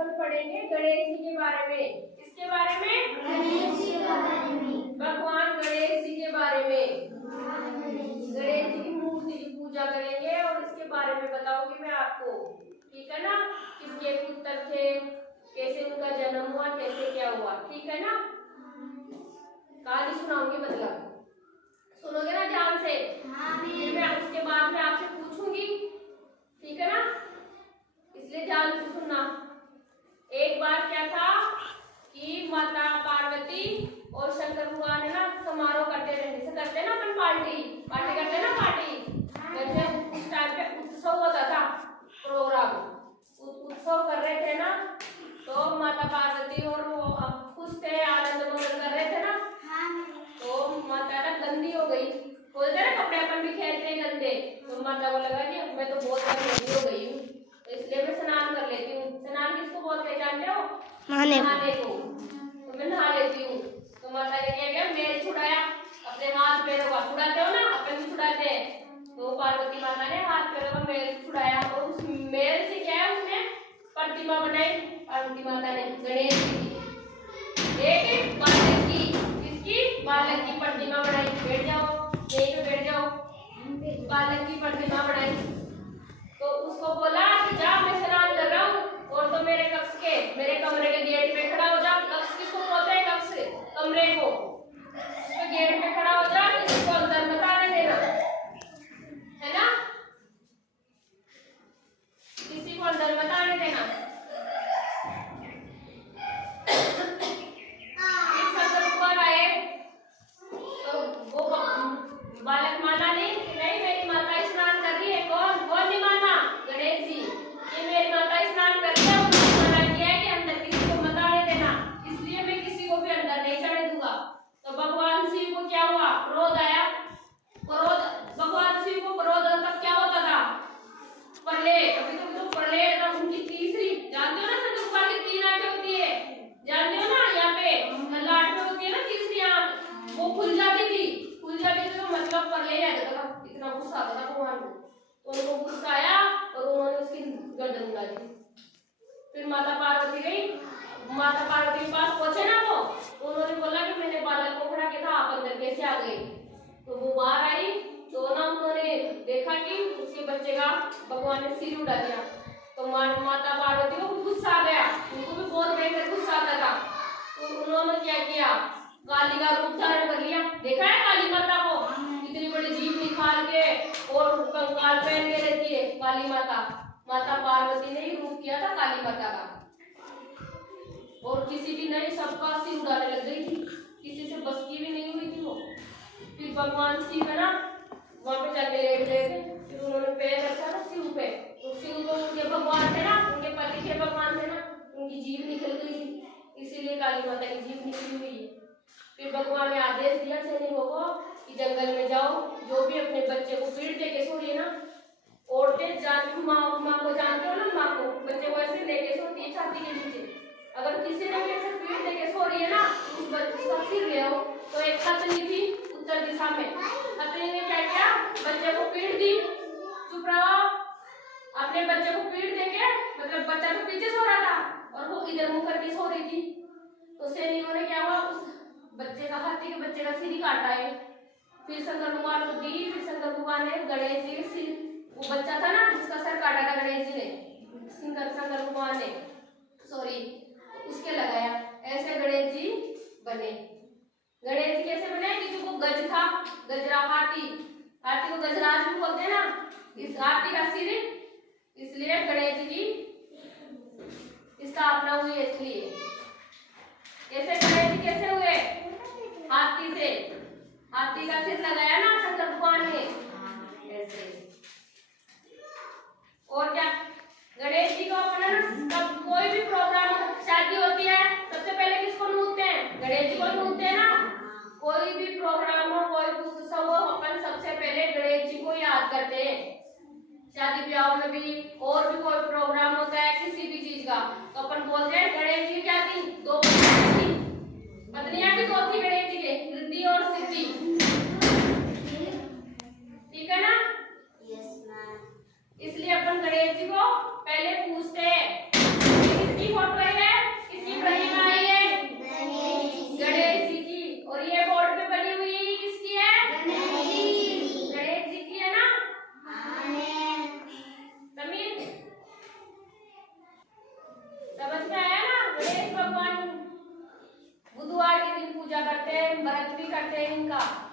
अपन पढ़ेंगे गणेश जी के बारे में। किसके बारे में? गणेश जी के बारे में। भगवान गणेश जी के बारे में। गणेश जी की मूर्ति की पूजा करेंगे और इसके बारे में बताऊंगी मैं आपको, ठीक है ना? किसके पुत्र थे, कैसे उनका जन्म हुआ, कैसे क्या हुआ, ठीक है ना? कहानी सुनाऊंगी, मतलब सुनोगे ना ध्यान से? फिर मैं उसके बाद में आपसे पूछूंगी, ठीक है ना? इसलिए ध्यान से सुनना। एक बार क्या था कि माता पार्वती और शंकर भगवान है ना समारोह करते थे, जैसे करते ना अपन पार्टी करते ना पार्टी, वैसे उस टाइम पे उत्सव होता था, प्रोग्राम उत्सव कर रहे थे ना, तो माता पार्वती और वो खुश थे, आनंद मगन कर रहे थे ना। तो माता ना गंदी हो गई, बोलते ना कपड़े अपन भी खेलते हैं गंदे, तो माता को लगा कि मैं तो बहुत गंदी हो गई हूँ, तो इसलिए मैं स्नान कर लेती हूँ। स्नान किसको बोलते हैं जानते हो? नहाने को। तो मैं नहा लेती हूँ। तो माता ने क्या किया, मैल छुड़ाया, अपने हाथ पैरों का छुड़ाते हो ना, अपन भी छुड़ाते हैं, तो पार्वती माता ने हाथ पैरों का मैल छुड़ाया और उस मैल से क्या है, उसने प्रतिमा बनाई पार्वती माता ने गणेश जी की, एक बालक की, किसकी? बालक की प्रतिमा बनाई। बैठ जाओ, यहीं पे बैठ जाओ। बालक की प्रतिमा बनाई, तो उसको बोला कि जा, मैं स्नान कर रहा हूँ और तो मेरे कक्ष के, मेरे कमरे के गेट पे खड़ा हो जा। कक्ष किसको बोलते हैं? कक्ष, कमरे को। उसके गेट पे खड़ा हो जा, किसी को अंदर मत आने देना, है ना? किसी को अंदर मत आने देना। बालक माना नहीं, मेरी माता स्नान कर रही है। कौन नहीं माना? गणेश जी, ये मेरी माता स्नान कर रही है, उन्होंने मना किया है कि अंदर किसी को मत आने देना, इसलिए मैं किसी को भी अंदर नहीं जाने दूंगा। तो भगवान शिव को क्या हुआ? क्रोध आया। क्रोध, भगवान शिव को क्रोध तब क्या होता था? प्रलय। अभी तो प्रलय था उनकी तीसरी, जानते हो ना शंकर भगवान की 3 आंखें होती है, जानते हो ना? यहाँ पे लाट पे होती है ना तीसरी आंख, वो खुल जाती थी, तो मतलब प्रलय आ जाता था, इतना गुस्सा आता था भगवान को। तो उनको गुस्सा आया और उन्होंने उसकी गर्दन उड़ा दी। फिर माता पार्वती गई, माता पार्वती के पास पहुंचे ना वो, तो उन्होंने बोला कि मैंने बालक को खड़ा किया था, आप अंदर कैसे आ गए? तो वो बाहर आई, तो ना उन्होंने देखा कि उसके बच्चे का भगवान ने सिर उड़ा दिया। तो माता पार्वती को गुस्सा आ गया, उनको भी बहुत भयंकर गुस्सा आता था। तो उन्होंने क्या किया? काली का रूप धारण कर लिया। देखा है काली माता को? इतनी बड़ी जीभ निकाल के और कंकाल पहन के रहती है काली माता। माता पार्वती ने ही रूप किया था काली माता का, और किसी की नहीं, सबका सिर उड़ाने लग गई थी, किसी से बस की भी नहीं हुई थी वो। फिर भगवान शिव है ना वहां पे जाके लेट गए थे, फिर उन्होंने पैर रखा ना शिव पे, तो शिव तो उनके भगवान थे ना, उनके पति के भगवान थे ना, उनकी जीभ निकल गई थी, इसीलिए काली माता की जीभ निकली हुई है। फिर भगवान ने आदेश दिया सैनिकों को कि जंगल में जाओ, जो भी अपने बच्चे को पीड़ दे के सोइए ना, औरतें जानती, माँ को जानते हो ना, माँ को बच्चे को ऐसे लेके सोती है छाती के नीचे, अगर किसी ने भी ऐसे पीड़ दे के सो रही है ना, उस बच्चे का सिर ले आओ। तो एक खतनी थी उत्तर दिशा में, खतनी ने क्या किया? बच्चे को पीड़ दी, चुप रहो, अपने बच्चे को पीड़ देके, मतलब बच्चा तो पीछे सो रहा था और वो इधर मुंह करके सो रही थी, तो सैनिकों ने क्या हुआ, उस बच्चे का, हाथी के बच्चे का सिर ही काटा है। फिर शंकर भगवान को दी, फिर शंकर भगवान ने गणेश जी सिर, वो बच्चा था ना जिसका सर काटा था गणेश जी ने, शंकर भगवान ने, सॉरी, उसके लगाया, ऐसे गणेश जी बने। गणेश जी कैसे बने? क्योंकि वो गज था, गजरा, हाथी को गजराज भी बोलते हैं ना, इस हाथी का सिर, इसलिए गणेश जी की स्थापना हुई। इसलिए कैसे गणेश जी कैसे हुए? हाथी से, हाथी का सिर लगाया ना शंकर भगवान ने, ऐसे। और क्या, गणेश जी को अपना ना, तब कोई भी प्रोग्राम, शादी होती है, सबसे पहले किसको नूतते हैं? गणेश जी को नूतते हैं ना। कोई भी प्रोग्राम हो, कोई भी उत्सव हो, अपन सबसे पहले गणेश जी को याद करते हैं। शादी ब्याह में भी, और भी कोई प्रोग्राम होता है किसी भी चीज का, तो अपन बोलते हैं गणेश जी क्या थी? 2 पत्नियां की 2 थी गणेश जी के, रिद्धि और सिद्धि, ठीक है ना? इसलिए अपन गणेश जी को पहले पूछते हैं। किसकी फोटो है इनका।